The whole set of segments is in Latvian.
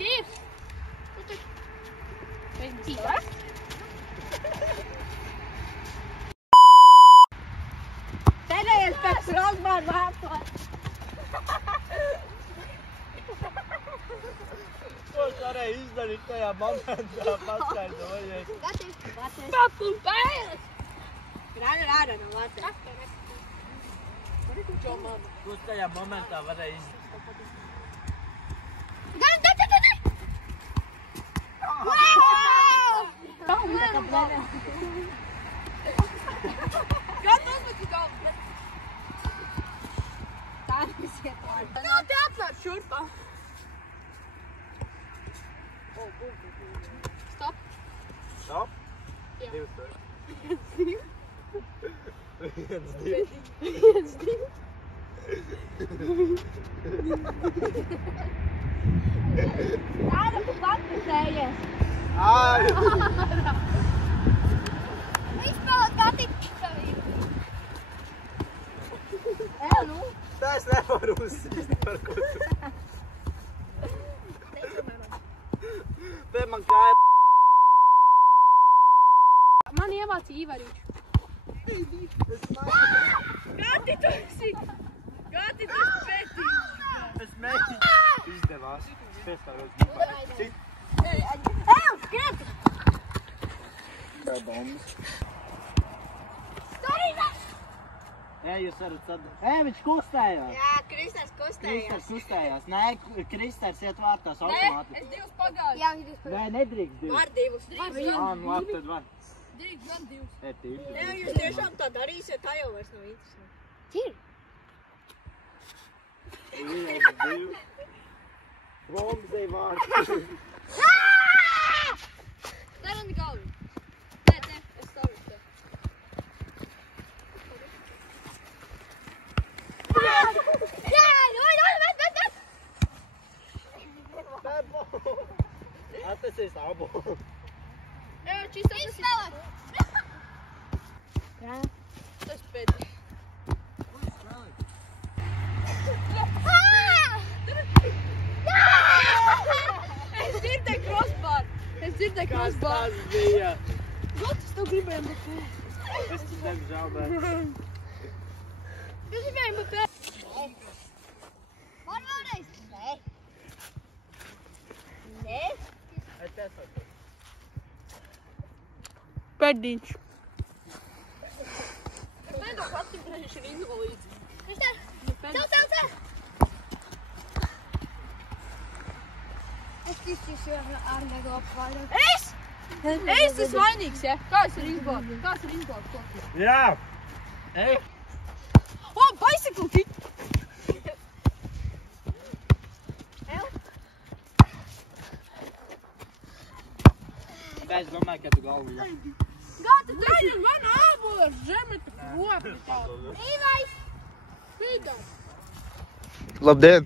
ir? Tīvas? Pēdējais pēc Rogmāra vārtos. Ko varēja izdarīt tajā momentā, paskaidrojies? Papumpējas! Rāda no vārtos. Ko tajā momentā varēja izdarīt? Gan uzmeti galvu! Tā visiet vārdu. Kā te atnāc šurpā? Stop! Stop? Jā. 2 Rāda, tu patpusējies. Ai! Izspēlēt kā tik savību. Nu. Tā es nevaru uzsīst par ko tu. Te man kāja. Man iemācīja Ivarīču. Gati tu esi! Gati tu esi pētījis! Es mēģinu. Izdevās. Piestāvot ģipā. Cik? Skriet! Tev bombas. Ej, jūs varat sadot. Viņš kustējās. Jā, Kristers kustējās. Kustējās. Nē, Kristers iet vārtās automātiski. Es 2 pagāju. Jā, viņš divas Nē, nedrīkst 2. Var divus. Nu labi, tad var. Drīkst gan 2. Ej, tīši. Nē, jūs tiešām tā darīsiet, tā jau vairs nav interesanti. Bombas ej vārds. Darani galvu. Nē, es savu te. Atesies abu. Čista izspēlēt. Jā. Tas pēdī. Es dzirdēju crossbar. Kas tas bija? Gotis tev gribējām Mbappé. Es tu tevi žaubēju. Es gribēju Mbappé. Man vēlreiz? Nē. Nē. Es esmu. Pēdīņš. Nedo patīk, ka viņš ir invalīds. Krister, Cel! es iztīšu ar nego apvaļu. Es esmu vainīgs, ja? Kāds ir izbauds? Jā. Ej. O, bicycle kick! Es domāju, ka tu galvu jā. Gata, taļi man ābolas žemeta kropļi tādu. Īvais! Pīdās! Labdien!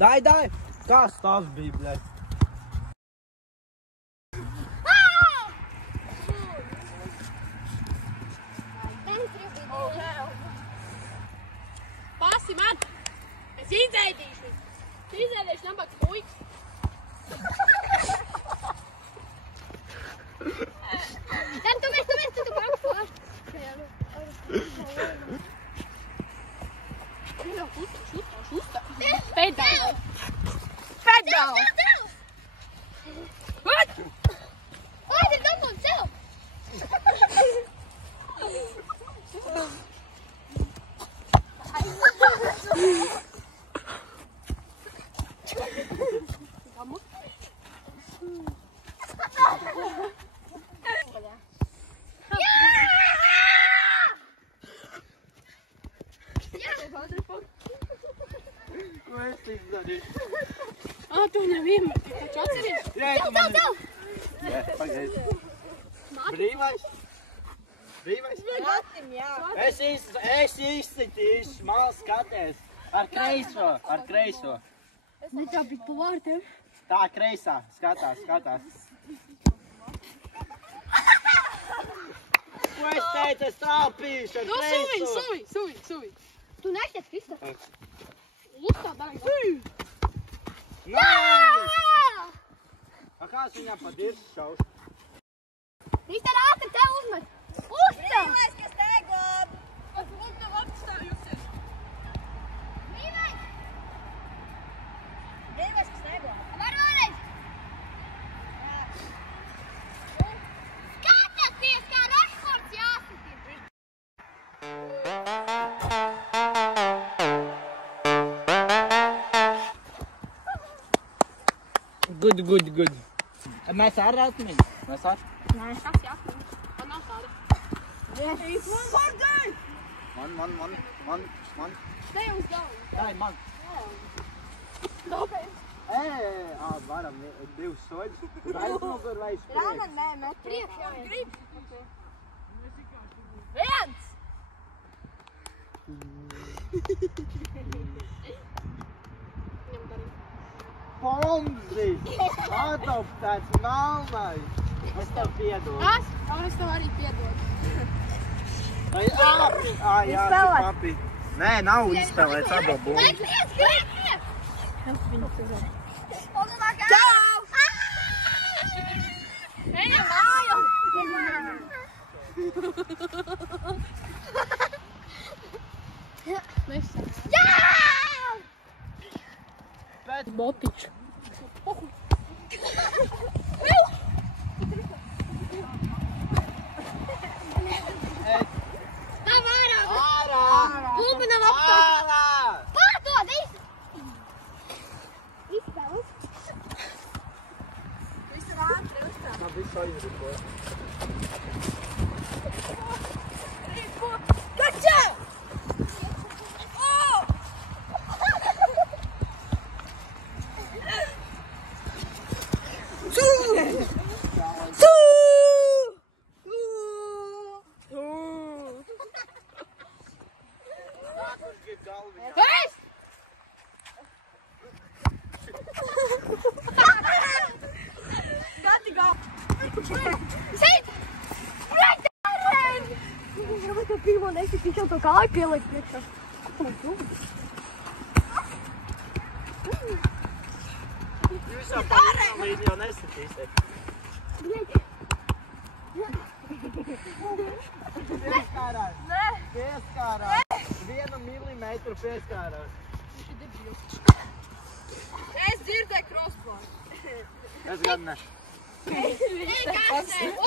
Dai! Kas tas bija, bļaļ? Pasi man! Es izēdīšu! Tu izēdīšu nabaks puiks! Dann tu brauchst was. Šusta! Pedāli! Pedāli! What? Oh, der Dumm und so. Ko es izdarīju? Tu nevienmēr, tu taču atceries? Jā, tu mani... Jā, pagaid. Brīvais? Gatim, jā. Es izcitīšu, mal skaties. Ar kreiso. Ne tā bija pa vārtiem. Tā, kreisā. Skatās. Ko es teicu, es tāpīšu ar kreiso. Suvi. Tu nešķiet, Krista. Lūk tā daļa. Kāds viņam pa dirsu šaus? Viņš tā ātri tev uzmet. Uztav! Brīvais, kas neglāb! Pat mums nav apstājusies. Brīvais! Brīvais, kas neglāb. Var vēlreiz! Skatāties, kā Rašfords jāsatīr. Good. Mēs ar atmiņu. Mēs ar. Nē, tas jāsatīr. Man nav tāda. Man. Te jums galva. Dai, man. Varam divus soļus. Aizmugur vai uz priekšu? Nē, met priekš jau. Grib. Viens! Ņem darīt. Pomzi! Adoptēts melnais! Es tev piedodu. Es tev arī piedodu. Jā, papi. Nē, nav izspēlēts abo bumbu. Skriet! Čau! Ejam mājām! Jā! Botiču. Tā vairāk! Ārā! Bumba nav apkārt! Ārā! Pārdod! Izspēlus! Man viss aizriko. Taču! Es! Gati gal! Sit! Priekš! Varbūt to pirmo nesiti, jau to kāju pielikt priekšā. Jūs jau pārējām līdz jau nesatīsiet. Pieskārās. Pieskārās. 1 milimetru pieskārās. Es dzirdēju crossbar. Es gan ne.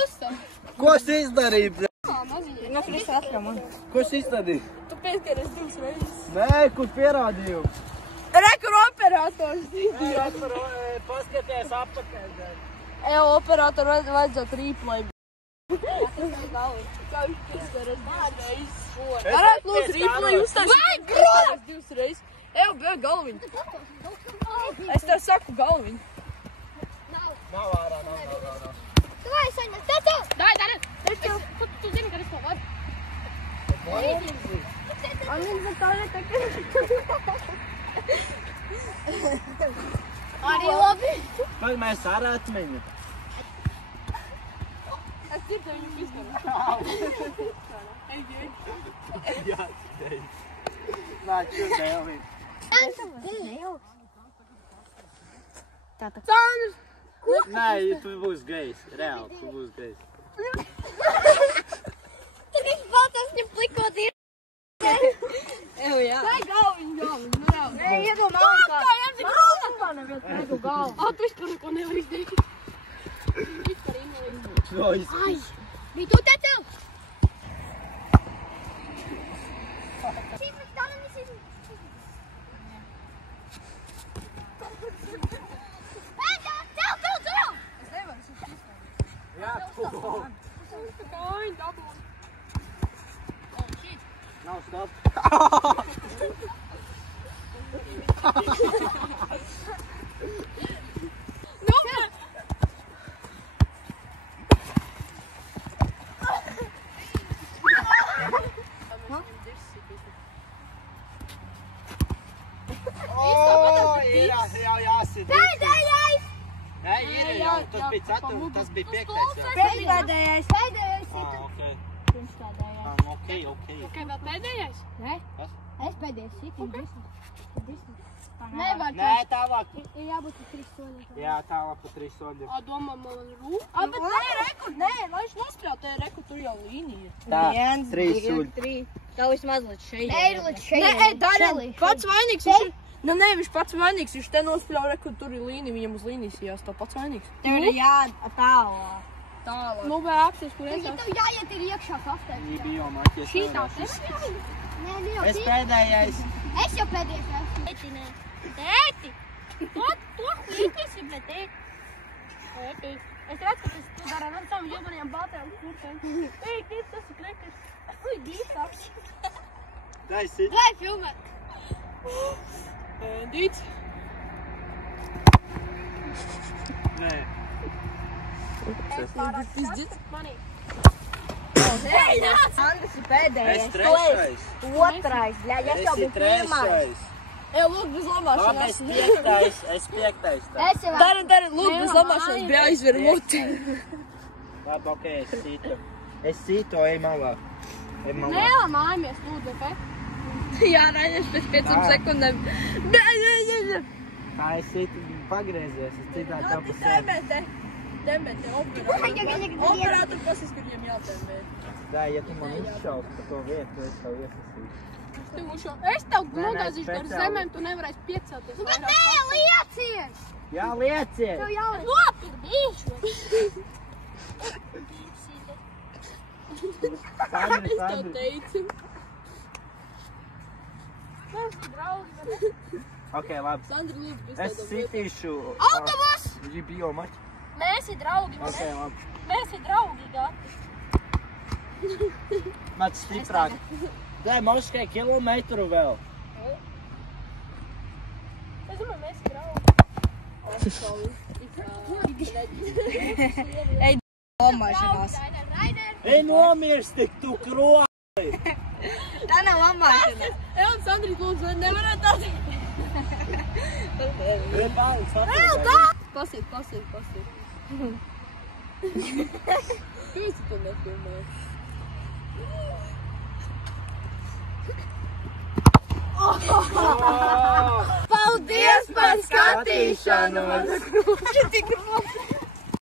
Uzstāv. Ko es izdarīju, bļa? Ko es izdarīju? Tu pieskaries 2 reizes. Nē, kur pierādīju? Rekur operators. Paskaties apakaļ. Operatoru vajadzētu replay. Kā viņš pieskaries 2 reizes? Varētu lūdzu replay uzstāstīt. Vai, grūti! 2 reizes. Eju, bija galviņu. Es tev saku galviņu. Nav ārā, nav. Tu vai saņem, taču! Dai. Tu zini, ka es to varu. Un viņš ar to netaka. Arī labi. Vai mēs ar atmiņu? Es dzirdēju viņu pieskaries. Jā, teicu. Nā, čudēlī. Sānus! Nē, tu būsi gejs. Reāli, tu būsi gejs. Tad viņš baltas viņam plikot ir. Eju, jā. Tā ir galviņu. Nu, jā. Nē, iedomā. Tā jums ir galva. Tu vispār neko nevar izdarīt. Vispār invalīds. To izdarīt. Bija tu taču! Jā, tu. Kājiņ dabūn. Nav stop. Jā, jāsit. Pēdējais! Nē, ir jau. Tas bija 4. Tas bija 5. Pēdējais! Pēdējais! Okay. Pirms pēdējais. Okay. Kā vēl pēdējais? Nē? Kas? Es pēdējais sitim. Nevar Nē, tālāk. ir jābūt 3 soļiem. Jā, tālāk pa 3 soļiem. Domā, man rūp. Bet nē, reku, nē, lai viņš nospļaut, reku, tur jau līnija. Tā, 3 soļi. Tā vismaz līdz šeit. Nē, ir līdz šeit. Nē, Darien, pats vainīgs, viņš ir. Nu, nē, viņš pats vainīgs, viņš te nospļauj, reku, tur ir līnija, viņam uz līnijas jāstāv pats vainīgs. Tev ir jātālāk. Tālāk. Nu, vai apsies, kur es Tev jāiet ir iekšā kastē. Viņi bija jau maķies. Šitā, Nē, ne jau Es pēdējais. Es jau pēdējais esmu. Tēti, nē. Tēti! To huīties ir, bet tēti. Tēti. Es redzu, ka tu dara ar savu jobanajām baltajām kurtēm. Ej, tēti, tas ir krekers. Ui, dīsāk. Dai sit. Vai filmēt. Dīts. Nē. Pizdzits. Manī. Andris ir Es pēdējais. trešais. Otrais, bļā, es jau Es biju pirmais. trešais. Ej, lūk, bez Labi, lamāšanās. es piektais. Tā. Es jau Darien, lūk, bez lamāšanās, bija aizver muti. Labi, ok, es sītu. Es sītu, ej malā. Ej malā. Nelamājamies, lūdzu, ok? Jā, Raņš, pēc 5 sekundēm. Tā es sītu pagriezies, es citādi tā pa sevi. Dembete, operātori pasas, kur viņam jātembē. Dā, ja tu man izšaus pa to vietu, es tev iesasīšu. Es tev Nē, nogāzīšu par speciāli. zemēm, tu nevarēsi piecelties. Bet nē, liecies! Jā, lieciet! Tev jāliek. Nopik, bišu. Sandri, Es tev Sandri. teicu. Ok, labi. Sandri, lūdzu, bez Es tādā sitīšu. Autobus! Viņi bija jau maķi. Mēs ir draugi, Ok, labi. mēs ir draugi, gati. Mats stiprāk. Dai, mums tikai kilometru vēl. Es domāju, mēs ir draugi. Lamāšanās. Ej, nomirsti, tu kro! Tā nav lamāšanās. Ej, un Sandri, lūdzu, nevarētu tā. Ej, bālis, atpakaļ. Pasiet. Kāpēc tu to nefilmēji? Paldies par skatīšanos! skatīšanos! Tik